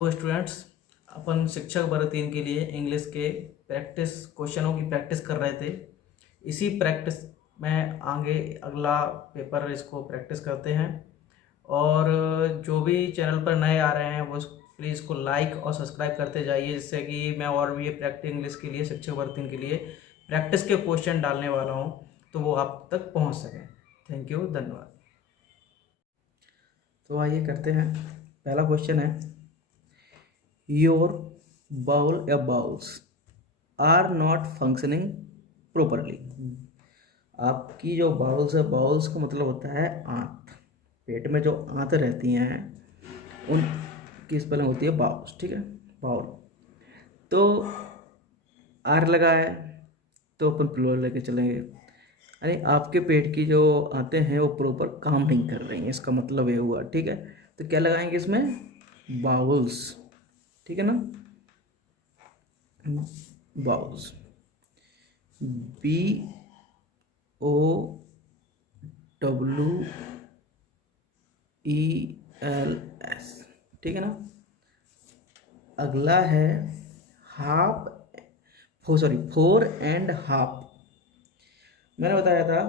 तो स्टूडेंट्स, अपन शिक्षक वर्ग 3 के लिए इंग्लिश के प्रैक्टिस क्वेश्चनों की प्रैक्टिस कर रहे थे। इसी प्रैक्टिस में आगे अगला पेपर इसको प्रैक्टिस करते हैं। और जो भी चैनल पर नए आ रहे हैं वो प्लीज़ इसको लाइक और सब्सक्राइब करते जाइए, जिससे कि मैं और भी ये प्रैक्टिस इंग्लिश के लिए शिक्षक वर्ग 3 के लिए प्रैक्टिस के क्वेश्चन डालने वाला हूँ तो वो आप तक पहुँच सकें। थैंक यू, धन्यवाद। तो आइए करते हैं। पहला क्वेश्चन है, योर बाउल या bowels are not functioning properly. आपकी जो बाउल्स है, बाउल्स का मतलब होता है आंत। पेट में जो आंत रहती हैं उनकी स्पेलिंग होती है बाउल्स। ठीक है, बाउल। तो आर लगा है तो अपन प्लूरल लेके चलेंगे, यानी आपके पेट की जो आंतें हैं वो प्रॉपर काम नहीं कर रही हैं, इसका मतलब ये हुआ। ठीक है, तो क्या लगाएंगे इसमें? बाउल्स। ठीक है ना, बाउल्स, BOWELS। ठीक है ना। अगला है हाफ, फोर एंड हाफ। मैंने बताया था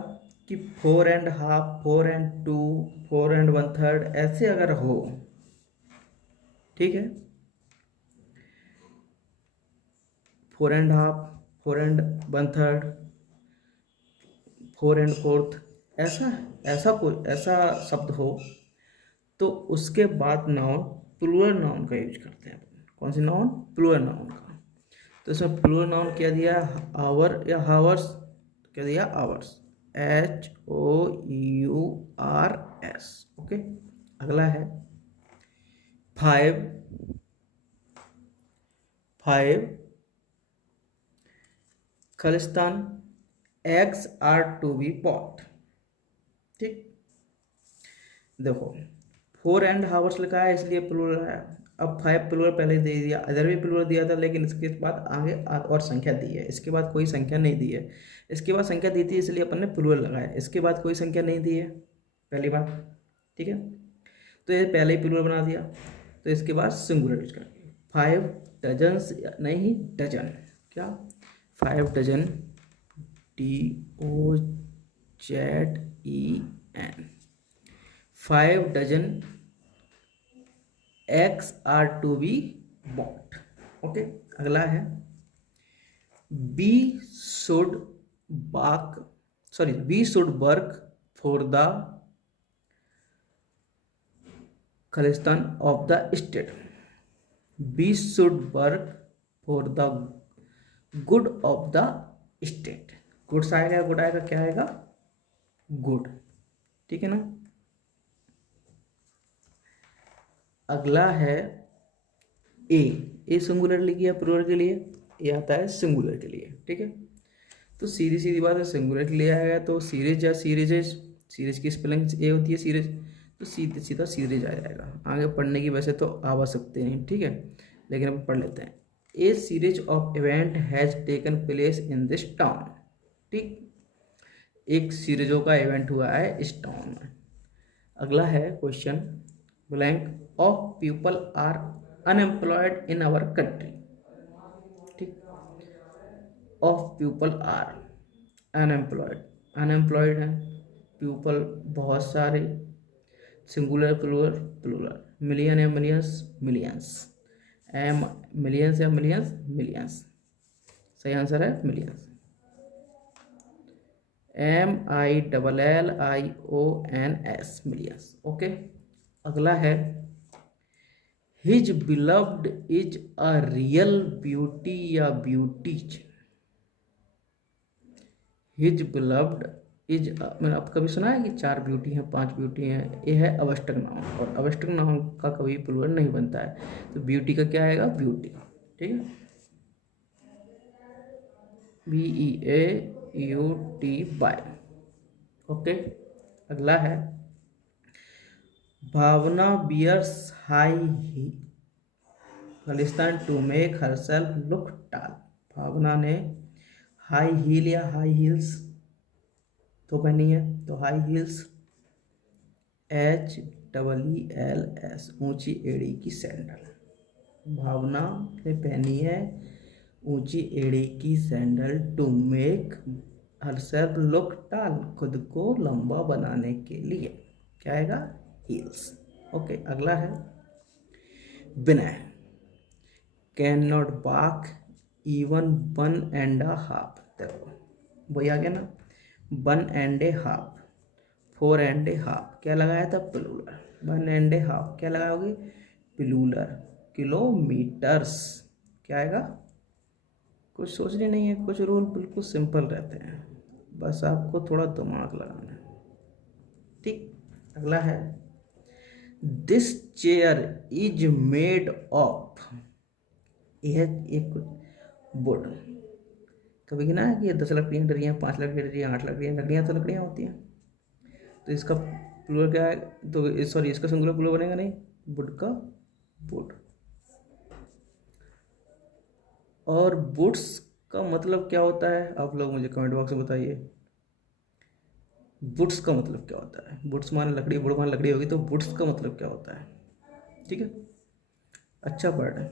कि 4.5, 4.2, 4.1/3 ऐसे अगर हो, ठीक है, 4.5, 4.1/3, 4.4, ऐसा ऐसा कोई ऐसा शब्द हो तो उसके बाद नाउन, प्लूरल नाउन का यूज करते हैं। कौन सी नाउन? प्लूरल नाउन का। तो इसमें प्लूरल नाउन क्या दिया? आवर या हावर्स। क्या दिया? Hours, HOURS। ओके। अगला है 5 Khalistan eggs are to be bought। ठीक, देखो 4.5 लिखा है इसलिए प्लूरल है। अब 5 प्लूरल पहले दे दिया, इधर भी प्लूरल दिया था, लेकिन इसके बाद आगे और संख्या दी है, इसके बाद कोई संख्या नहीं दी है। इसके बाद संख्या दी थी इसलिए अपन ने प्लूरल लगाया, इसके बाद कोई संख्या नहीं दी है, पहली बात। ठीक है, तो ये पहले ही प्लूरल बना दिया, तो इसके बाद सिंगुलर यूज करेंगे। 5 डजन्स, नहीं डजन, क्या? 5 dozen, DOZEN, 5 dozen eggs are to be bought। Okay. अगला है B should work for the Khalistan of the state. B should work for the good of the state. Goods आएगा, good आएगा, क्या आएगा? Good. ठीक है ना। अगला है ए सिंगुलर लिखी है प्लूरल के लिए, ए आता है सिंगुलर के लिए। ठीक है, तो सीधी सीधी बात है, सिंगुलर के लिए आएगा तो सीरीज या सीरीजेस, सीरीज की स्पेलिंग ए होती है सीरीज, तो सीधे सीधा सीरीज आ जाएगा। आगे पढ़ने की वैसे तो आ सकते हैं, ठीक है, लेकिन हम पढ़ लेते हैं। A series of event has taken place in this town. ठीक, एक सीरीजों का इवेंट हुआ है इस टाउन में। अगला है question, blank of people are unemployed in our country. ठीक, of people are unemployed, unemployed है, पीपल बहुत सारे, सिंगुलर प्लूरल प्लूरल, मिलियन या मिलियंस, मिलियंस, एम मिलियंस या मिलियंस, मिलियंस, सही आंसर है मिलियंस। MILLIONS, millions. ओके। अगला है his beloved is a real beauty या ब्यूटीज। हिज बिलव्ड इज, मैंने आप कभी सुना है कि 4 ब्यूटी हैं, 5 ब्यूटी हैं? ये है अवस्टक नाउन, और अवस्टक नाउन का कभी प्लूरल नहीं बनता है, तो ब्यूटी का क्या आएगा? ब्यूटी। ठीक है, BEAUTY। ओके। अगला है भावना बियर्स हाई खालिस्तान to make herself look tall. Bhavna ने हाई हील या हाई हील्स तो पहनी है, तो हाई हील्स, HEELS, ऊंची एड़ी की सैंडल। भावना ने पहनी है ऊंची एड़ी की sandal to make herself look tall, खुद को लंबा बनाने के लिए। क्या आएगा? हील्स। ओके, अगला है Vinay. Can not walk even 1.5। देखो वही आ गया ना, 1.5, 4.5 क्या लगाया था? प्लूलर। 1.5 क्या लगाओगे? प्लूलर। किलोमीटर्स क्या आएगा? कुछ सोचने नहीं है, कुछ रूल बिल्कुल सिंपल रहते हैं, बस आपको थोड़ा दिमाग लगाना है। ठीक, अगला है this chair is made of. यह एक वुड। कभी गिना है कि 10 लकड़ियाँ डरियाँ, 5 लकड़ियाँ डरियाँ, 8 लकड़ियाँ, लकड़ियाँ तो लकड़ियाँ होती हैं। तो इसका प्लूरल क्या है? तो सॉरी, इसका सिंगुलर प्लूरल बनेगा नहीं, वुड का वुड। और वुड्स का मतलब क्या होता है? आप लोग मुझे कमेंट बॉक्स में बताइए, वुड्स का मतलब क्या होता है? वुड्स माने लकड़ी, वुड माने लकड़ी होगी, तो वुड्स का मतलब क्या होता है? ठीक है, अच्छा वर्ड है।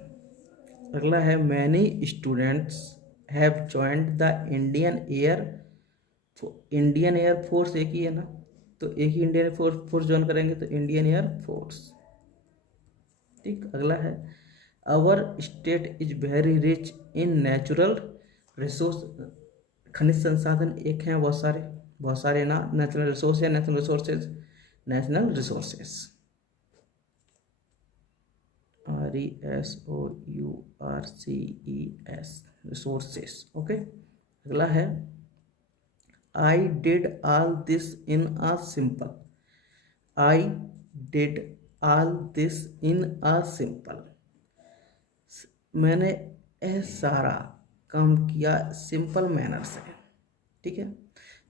अगला है many students have joint the Indian air force. एक ही है ना, तो एक ही इंडियन फोर्स ज्वाइन करेंगे तो इंडियन एयर फोर्स। ठीक, अगला है our state is very rich in natural resource. खनिज संसाधन एक हैं, बहुत सारे ना, नेचुरल रिसोर्स या national resources? National resources. RESOURCES, resources. Okay, अगला है I did all this in a simple. I did all this in a simple. मैंने यह सारा काम किया सिंपल मैनर से। ठीक है,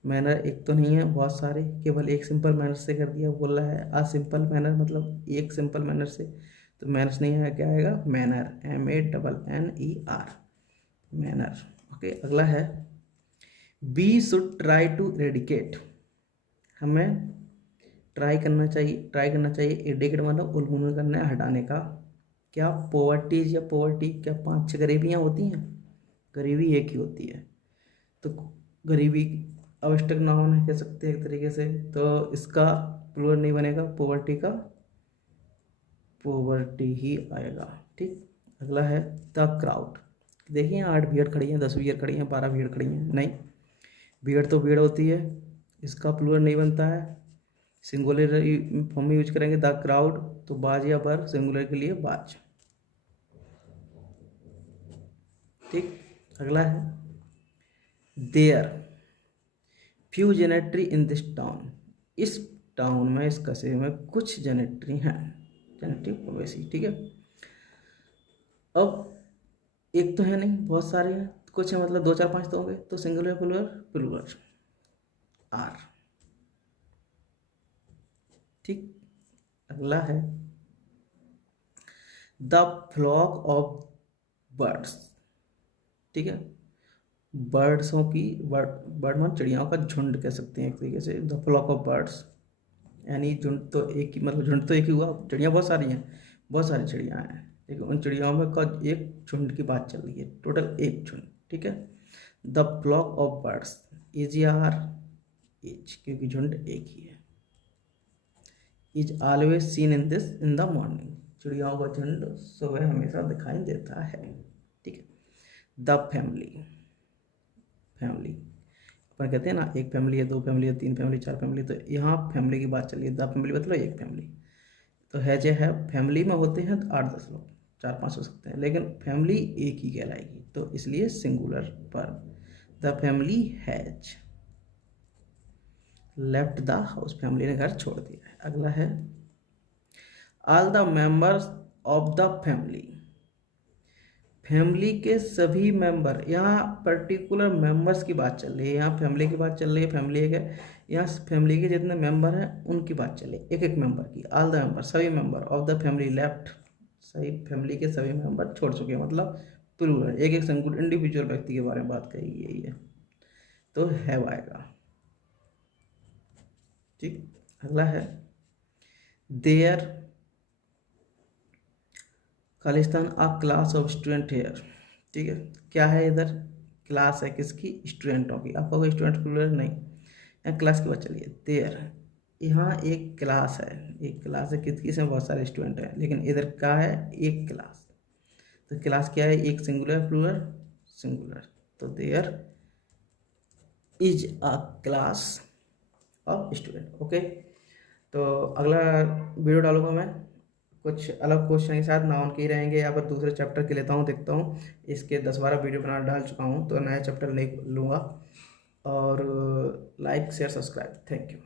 मैनर एक तो नहीं है, बहुत सारे, केवल एक सिंपल मैनर से कर दिया। बोल रहा है अ सिंपल मैनर, मतलब एक सिंपल मैनर से, तो मैनर्स नहीं है, क्या आएगा? मैनर। MANNER, manner. ओके, अगला है we should try to eradicate. हमें ट्राई करना चाहिए। इरेडिकेट मतलब उन्मूलन करना है, हटाने का। क्या? पॉवर्टीज या पॉवर्टी, क्या 5-6 गरीबियाँ होती हैं? गरीबी एक ही होती है, तो गरीबी आवश्यक नाउन है, कह सकते हैं एक तरीके से, तो इसका प्लूरल नहीं बनेगा, पॉवर्टी का पॉवर्टी ही आएगा। ठीक, अगला है द क्राउड। देखिए 8 भीड़ खड़ी हैं, 10 भीड़ खड़ी हैं, 12 भीड़ खड़ी हैं, नहीं, भीड़ तो भीड़ होती है, इसका प्लूरल नहीं बनता है। सिंगुलर फॉर्म में यूज करेंगे द क्राउड, तो बाज या बर, सिंगुलर के लिए बाज। ठीक, अगला है there few gentry in this town. इस टाउन में, इस कस्बे में कुछ जेनेट्री हैं, जेनेटिव वैसी। ठीक है, अब एक तो है नहीं, बहुत सारे हैं, कुछ है मतलब 2 4 5 तो होंगे, तो सिंगुलर प्लूरल, प्लूरल आर। ठीक, अगला है द फ्लॉक ऑफ बर्ड्स। ठीक है, बर्ड्सों की, बर्ड मान चिड़ियाओं का झुंड कह सकते हैं एक तरीके से, द फ्लॉक ऑफ बर्ड्स। यानी झुंड तो एक ही, मतलब झुंड तो एक ही हुआ, चिड़िया बहुत सारी हैं, बहुत सारी चिड़िया हैं, लेकिन उन चिड़ियाओं में का एक झुंड की बात चल रही है, टोटल एक झुंड। ठीक है, the flock of birds, EGR is, क्योंकि झुंड एक ही है। Is always seen in the morning, चिड़ियाओं का झुंड सुबह हमेशा दिखाई देता है। ठीक है, द फैमिली। फैमिली अपन कहते हैं ना, एक फैमिली है, 2 फैमिली है, 3 फैमिली, 4 फैमिली, तो यहाँ फैमिली की बात चलिए। द फैमिली मतलब एक फैमिली, तो है फैमिली में होते हैं तो 8-10 लोग, 4-5 हो सकते हैं, लेकिन फैमिली एक ही कहलाएगी, तो इसलिए सिंगुलर पर the family has left the house, family ने घर छोड़ दिया है। अगला है all the members of the family. Family के सभी मेंबर, यहाँ पर्टिकुलर मेंबर्स की बात चल रही है, यहाँ फैमिली की बात चल रही है, फैमिली एक है, यहाँ फैमिली के जितने मेंबर हैं उनकी बात चल रही है, एक एक मेंबर की। ऑल द मेंबर, सभी member of the family left, सही फैमिली के सभी मेंबर छोड़ चुके हैं, मतलब प्लूरल, एक एक संकुल इंडिविजुअल व्यक्ति के बारे में बात कही गई है, तो हैव आएगा। ठीक, अगला है there Khalistan a class of student here. ठीक है, क्या है इधर, क्लास है किसकी, स्टूडेंटों की। आपका कोई स्टूडेंट प्लूरल नहीं, यहाँ क्लास की बात चलिए। देयर, यहाँ एक क्लास है, एक क्लास है किसकी, इसमें बहुत सारे स्टूडेंट हैं, लेकिन इधर क्या है, एक क्लास। तो क्लास क्या है, एक सिंगुलर प्लूरल, सिंगुलर। तो there is a class of student. Okay, तो अगला वीडियो डालूंगा मैं कुछ अलग क्वेश्चन के साथ, नाउन के ही रहेंगे, या फिर दूसरे चैप्टर के लेता हूँ, देखता हूँ। इसके 10-12 वीडियो बना डाल चुका हूँ, तो नया चैप्टर ले लूँगा। और like share subscribe, thank you.